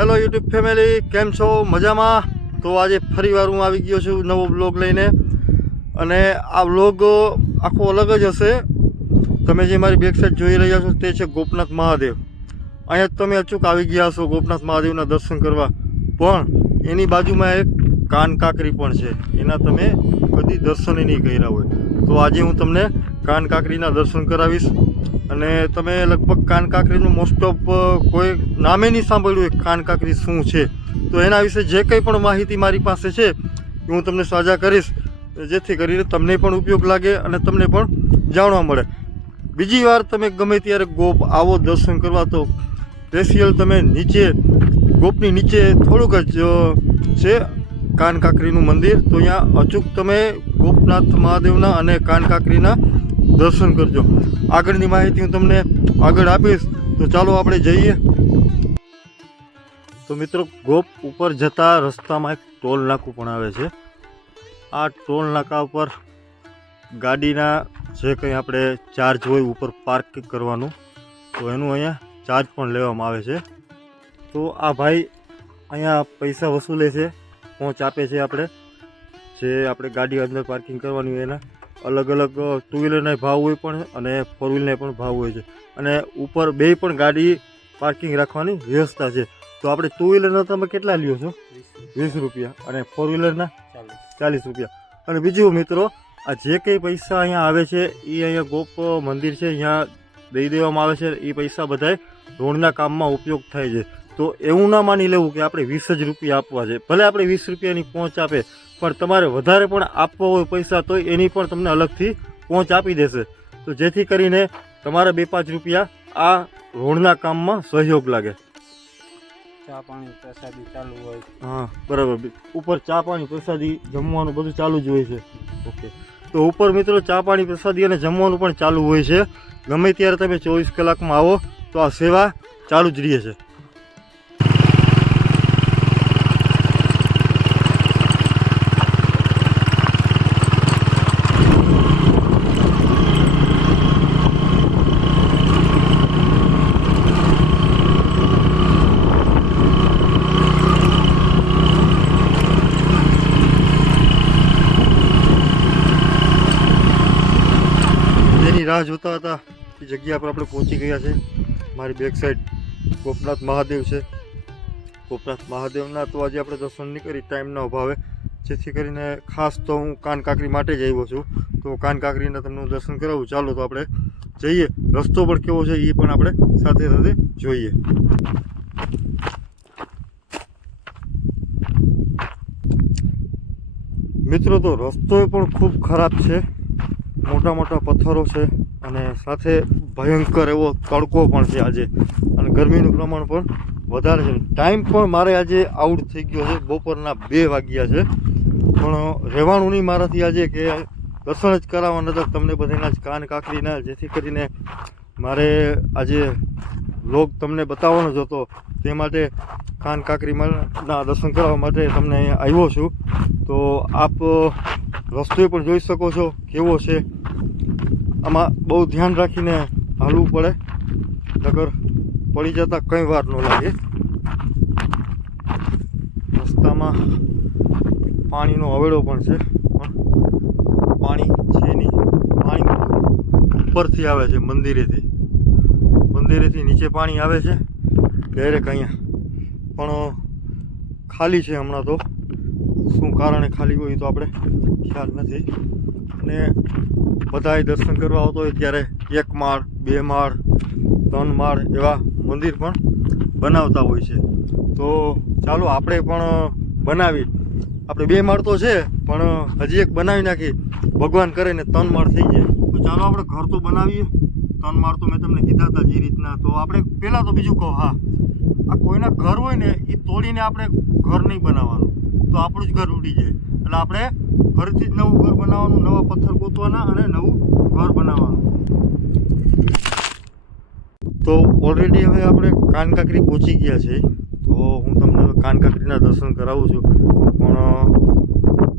Hello YouTube family, કેમ છો? મજામાં? તો આજે ફરીવાર હું આવી ગયો છું નવો બ્લોગ લઈને, અને આ બ્લોગ આખો અલગ જ હશે. તમે જે મારી બેક સાઈડ જોઈ રહ્યા છો તે છે ગોપનાથ મહાદેવ. અહીંયા તમે અચૂક આવી ગયા છો ગોપનાથ મહાદેવના દર્શન કરવા, પણ એની બાજુમાં એક કાન કાંકરી પણ છે. એના તમે કદી દર્શન નહીં કર્યા હોય, તો આજે હું તમને કાન કાંકરીના દર્શન કરાવીશ. અને તમે લગભગ કાન કાંકરીનું મોસ્ટ ઓફ કોઈ નામે નહીં સાંભળ્યું હોય કાન કાંકરી શું છે, તો એના વિશે જે કંઈ પણ માહિતી મારી પાસે છે એ હું તમને સાझा કરીશ, જેથી કરીને તમને પણ ઉપયોગ લાગે અને તમને પણ જાણવા મળે. બીજી વાર તમે ગમે ત્યારે ગોપ આવો દર્શન કરવા, તો સ્પેશિયલ તમે નીચે ગોપની નીચે થોડુંક જ છે કાન કાંકરીનું મંદિર, તો અહીંયા અચૂક તમે ગોપનાથ મહાદેવના અને કાન કાંકરીના દર્શન કરજો. આગળની માહિતી હું તમને આગળ આપીશ, તો ચાલો આપણે જઈએ. તો મિત્રો, ગોપ ઉપર જતા રસ્તામાં એક ટોલ નાકું પણ આવે છે. આ ટોલ નાકા ઉપર ગાડીના જે કંઈ આપણે ચાર્જ હોય ઉપર પાર્ક કરવાનું, તો એનું અહીંયા ચાર્જ પણ લેવામાં આવે છે. તો આ ભાઈ અહીંયા પૈસા વસૂલે છે, પહોંચ આપે છે. આપણે ગાડી અંદર પાર્કિંગ કરવાની હોય એના અલગ અલગ ટુ વ્હીલરના ભાવ હોય પણ અને ફોર વ્હીલરના પણ ભાવ હોય છે, અને ઉપર બે પણ ગાડી પાર્કિંગ રાખવાની વ્યવસ્થા છે. તો આપણે ટુ વ્હીલરના તમે કેટલા લ્યો છો? 20 રૂપિયા, અને ફોર વ્હીલરના 40 રૂપિયા. અને બીજું મિત્રો, આ જે કંઈ પૈસા અહીંયા આવે છે એ અહીંયા ગોપ મંદિર છે અહીંયા દઈ દેવામાં આવે છે. એ પૈસા બધાય રોડના કામમાં ઉપયોગ થાય છે. તો એવું ના માની લેવું કે આપણે 20 જ રૂપિયા આપવા છે. ભલે આપણે 20 રૂપિયાની પહોંચ આપે, પણ તમારે વધારે પણ આપવા હોય પૈસા, તો એની પણ તમને અલગથી પહોંચ આપી દેશે. તો જેથી કરીને તમારા 2-5 રૂપિયા આ રોડના કામમાં સહયોગ લાગે. ચા પાણી પ્રસાદી ચાલુ હોય. હા, બરાબર. ઉપર ચા પાણી પ્રસાદી જમવાનું બધું ચાલુ જ હોય છે. ઓકે, તો ઉપર મિત્રો ચા પાણી પ્રસાદી અને જમવાનું પણ ચાલુ હોય છે. ગમે ત્યારે તમે 24 કલાકમાં આવો તો આ સેવા ચાલુ જ રહે છે. રાહ જોતા હતા એ જગ્યા પર આપણે પહોંચી ગયા છે. મારી બેક સાઈડ ગોપનાથ મહાદેવ છે. ગોપનાથ મહાદેવના તો આજે આપણે દર્શન નહીં કરી ટાઈમના અભાવે, જેથી કરીને ખાસ તો હું કાન કાંકરી માટે જ આવ્યો છું. તો કાન કાંકરીના તમને હું દર્શન કરાવું. ચાલો તો આપણે જઈએ. રસ્તો પણ કેવો છે એ પણ આપણે સાથે સાથે જોઈએ. મિત્રો, તો રસ્તો પણ ખૂબ ખરાબ છે. મોટા મોટા પથ્થરો છે, અને સાથે ભયંકર એવો તડકો પણ છે આજે, અને ગરમીનું પ્રમાણ પણ વધારે છે. ટાઈમ પણ મારે આજે આઉટ થઈ ગયો છે. બપોરના 2 વાગ્યા છે, પણ રહેવાનું નહીં મારાથી આજે, કે દર્શન જ કરાવવાના હતા તમને બધાના જ કાન કાંકરીના, જેથી કરીને મારે આજે વ્લોગ તમને બતાવવાનો જ હતો. તે માટે કાન કાંકરીના દર્શન કરાવવા માટે તમને અહીંયા આવ્યો છું. તો આપ રસ્તો પણ જોઈ શકો છો કેવો છે. આમાં બહુ ધ્યાન રાખીને હાલવું પડે, નકર પડી જતાં કંઈ વાર ન લાગે. રસ્તામાં પાણીનો અવેડો પણ છે, પણ પાણી છે નહીં. પાણી ઉપરથી આવે છે, મંદિરેથી નીચે પાણી આવે છે ડાયરેક્ટ અહીંયા, પણ ખાલી છે હમણાં. તો શું કારણે ખાલી હોય તો આપણે ખ્યાલ નથી. અને બધાય દર્શન કરવા આવતો હોય ત્યારે 1 માળ 2 માળ 3 માળ એવા મંદિર પણ બનાવતા હોય છે. તો ચાલો આપણે પણ બનાવી. આપણે 2 માળ તો છે, પણ હજી એક બનાવી નાખી. ભગવાન કરે ને 3 માળ થઈ જાય, તો ચાલો આપણે ઘર તો બનાવીએ. 3 માળ તો મેં તમને કીધા હતા જે રીતના. તો આપણે પહેલાં તો બીજું કહું, હા, આ કોઈના ઘર હોય ને એ તોડીને આપણે ઘર નહીં બનાવવાનું, તો આપણું જ ઘર ઉડી જાય. એટલે આપણે ફરીથી જ નવું ઘર બનાવવાનું, નવા પથ્થર ગોતવાના અને નવું ઘર બનાવવાનું. તો ઓલરેડી હવે આપણે કાન કાંકરી પહોંચી ગયા છે. તો હું તમને કાન કાંકરીના દર્શન કરાવું છું, પણ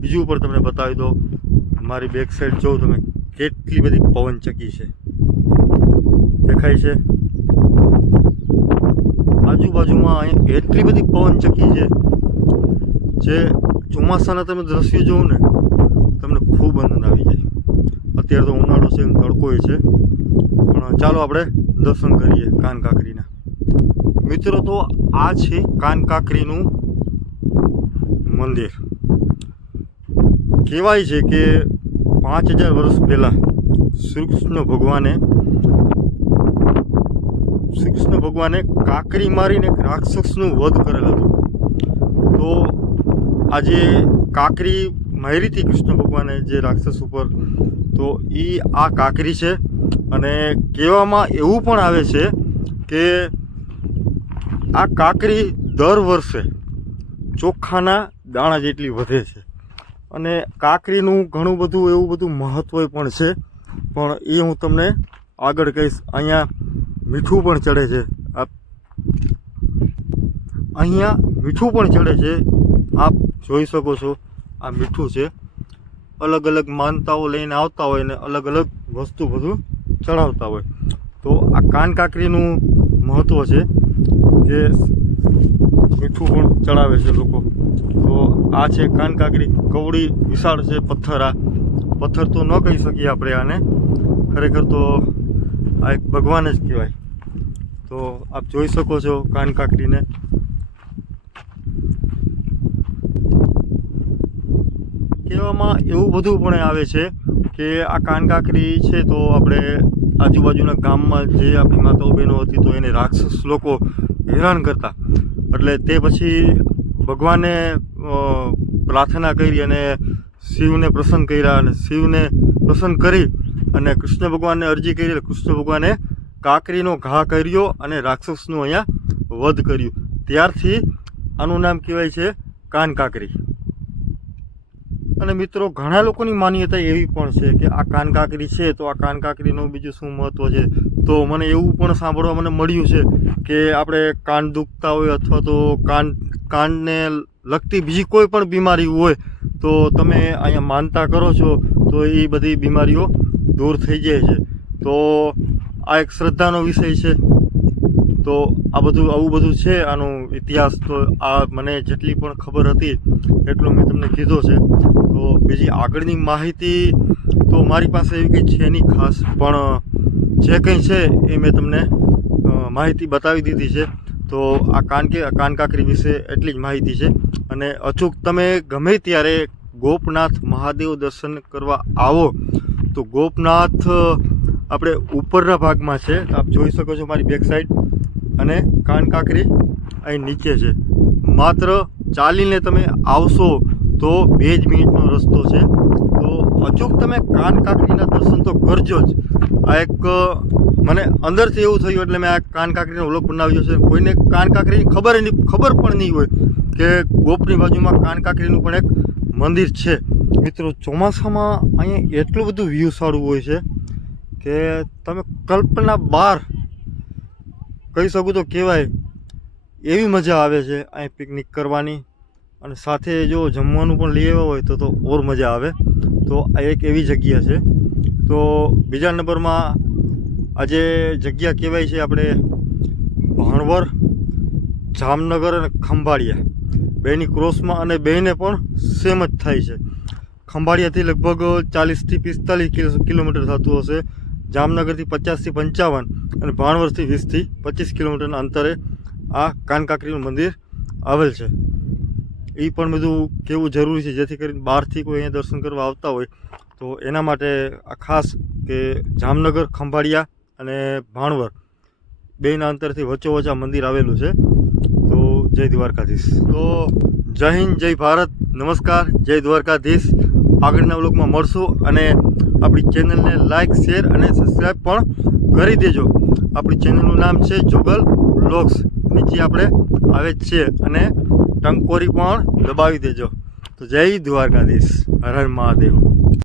બીજું પણ તમને બતાવી દો. મારી બેક સાઈડ જોઉં તમે કેટલી બધી પવનચક્કી છે, દેખાય છે. આજુબાજુમાં અહીંયા એટલી બધી પવનચક્કી છે જે ચોમાસાના તમે દ્રશ્યો જોવો ને તમને ખૂબ આનંદ આવી જાય. અત્યારે તો ઉનાળો છે, તડકોય છે, પણ ચાલો આપણે દર્શન કરીએ કાનકાકરીના. મિત્રો, તો આ છે કાનકાકરીનું મંદિર. કહેવાય છે કે 5000 વર્ષ પહેલાં શ્રી કૃષ્ણ ભગવાને કાકરી મારીને એક રાક્ષસનું વધ કરેલ હતું. તો આજે કાકરી મારી હતી કૃષ્ણ ભગવાને જે રાક્ષસ ઉપર, તો એ આ કાકરી છે. અને કહેવામાં એવું પણ આવે છે કે આ કાકરી દર વર્ષે ચોખાના દાણા જેટલી વધે છે. અને કાકરીનું ઘણું બધું એવું બધું મહત્ત્વ પણ છે, પણ એ હું તમને આગળ કહીશ. અહીંયા મીઠું પણ ચડે છે. અહીંયા મીઠું પણ ચડે છે. આપ જોઈ શકો છો, આ મીઠું છે. અલગ અલગ માનતાઓ લઈને આવતા હોય ને અલગ અલગ વસ્તુ બધું ચડાવતા હોય. તો આ કાનકાકરીનું મહત્ત્વ છે કે મીઠું પણ ચડાવે છે લોકો. તો આ છે કાનકાકરી. કવડી વિશાળ છે. પથ્થર તો ન કહી શકીએ આપણે આને, ખરેખર તો આ એક ભગવાન જ કહેવાય. તો આપ જોઈ શકો છો કાનકાકરીને. કહેવામાં એવું બધું પણ આવે છે કે આ કાનકાકરી છે તો આપણે આજુબાજુના ગામમાં જે આપણી માતાઓ બહેનો હતી તો એને રાક્ષસ લોકો હેરાન કરતા. એટલે તે પછી ભગવાને પ્રાર્થના કરી અને શિવને પ્રસન્ન કર્યા, અને શિવને પ્રસન્ન કરી અને કૃષ્ણ ભગવાનને અરજી કરી. એટલે કૃષ્ણ ભગવાને કાકરીનો ઘા કર્યો અને રાક્ષસનું અહીંયા વધ કર્યું. ત્યારથી આનું નામ કહેવાય છે કાનકાકરી. અને મિત્રો, ઘણા લોકોની માન્યતા એવી પણ છે કે આ કાનકાકરી છે તો આ કાનકાકરીનું બીજું શું મહત્ત્વ છે. તો મને એવું પણ સાંભળવા મને મળ્યું છે કે આપણે કાન દુખતા હોય અથવા તો કાનને લગતી બીજી કોઈ પણ બીમારી હોય તો તમે અહીંયા માનતા કરો છો તો એ બધી બીમારીઓ દૂર થઈ જાય છે. તો આ એક શ્રદ્ધાનો વિષય છે. તો આવું બધું છે આનો ઇતિહાસ. તો આ મને જેટલી પણ ખબર હતી એટલું મેં તમને કીધો છે. તો બીજી આગળની માહિતી તો મારી પાસે એવી કંઈ છે નહીં ખાસ, પણ જે કંઈ છે એ મેં તમને માહિતી બતાવી દીધી છે. તો આ કાનકાકરી વિશે એટલી જ માહિતી છે. અને અચૂક તમે ગમે ત્યારે ગોપનાથ મહાદેવ દર્શન કરવા આવો તો ગોપનાથ આપણે ઉપરના ભાગમાં છે. આપ જોઈ શકો છો મારી બેક સાઈડ, અને કાનકાકરી અહીં નીચે છે. માત્ર ચાલીને તમે આવશો તો 2 જ મિનિટનો રસ્તો છે. તો અચૂક તમે કાનકાકરીના દર્શન તો કરજો જ. આ એક મને અંદરથી એવું થયું એટલે મેં આ કાનકાકરીનો વ્લોગ બનાવ્યો છે. કોઈને કાનકાકરીની ખબર પણ નહીં હોય કે ગોપની બાજુમાં કાનકાકરીનું પણ એક મંદિર છે. મિત્રો, ચોમાસામાં અહીંયા એટલું બધું વ્યૂ સારું હોય છે કે તમે કલ્પના બહાર કહી શકું તો કહેવાય એવી મજા આવે છે અહીં પિકનિક કરવાની. અને સાથે જો જમવાનું પણ લઈ આવ્યા હોય તો ઓર મજા આવે. તો આ એક એવી જગ્યા છે. તો બીજા નંબરમાં આજે જગ્યા કહેવાય છે આપણે ભાણવર, જામનગર અને ખંભાળિયા બેની ક્રોસમાં, અને બેને પણ સેમ જ થાય છે. ખંભાળિયાથી લગભગ 40 થી 45 કિલોમીટર થતું હશે. જામનગરથી 50 થી 55 અને ભાણવરથી 20 થી 25 કિલોમીટરના અંતરે આ કાનકાકરીનું મંદિર આવેલ છે. એ પણ બધું કહેવું જરૂરી છે જેથી કરીને બહારથી કોઈ અહીંયા દર્શન કરવા આવતા હોય તો એના માટે આ ખાસ કે જામનગર, ખંભાળિયા અને ભાણવર બેના અંતરથી વચ્ચોવચ્ચ આ મંદિર આવેલું છે. તો જય દ્વારકાધીશ. તો જય હિન્દ, જય ભારત, નમસ્કાર, જય દ્વારકાધીશ. આગળના વ્લોગમાં મળશું. અને આપણી ચેનલને લાઇક, શેર અને સબસ્ક્રાઈબ પણ કરી દેજો. આપણી ચેનલનું નામ છે જોગલ વ્લોગ્સ. નીચે આપણે આવે જ છે, અને ટંકોરી પણ દબાવી દેજો. તો જય દ્વારકાધીશ. હર હર મહાદેવ.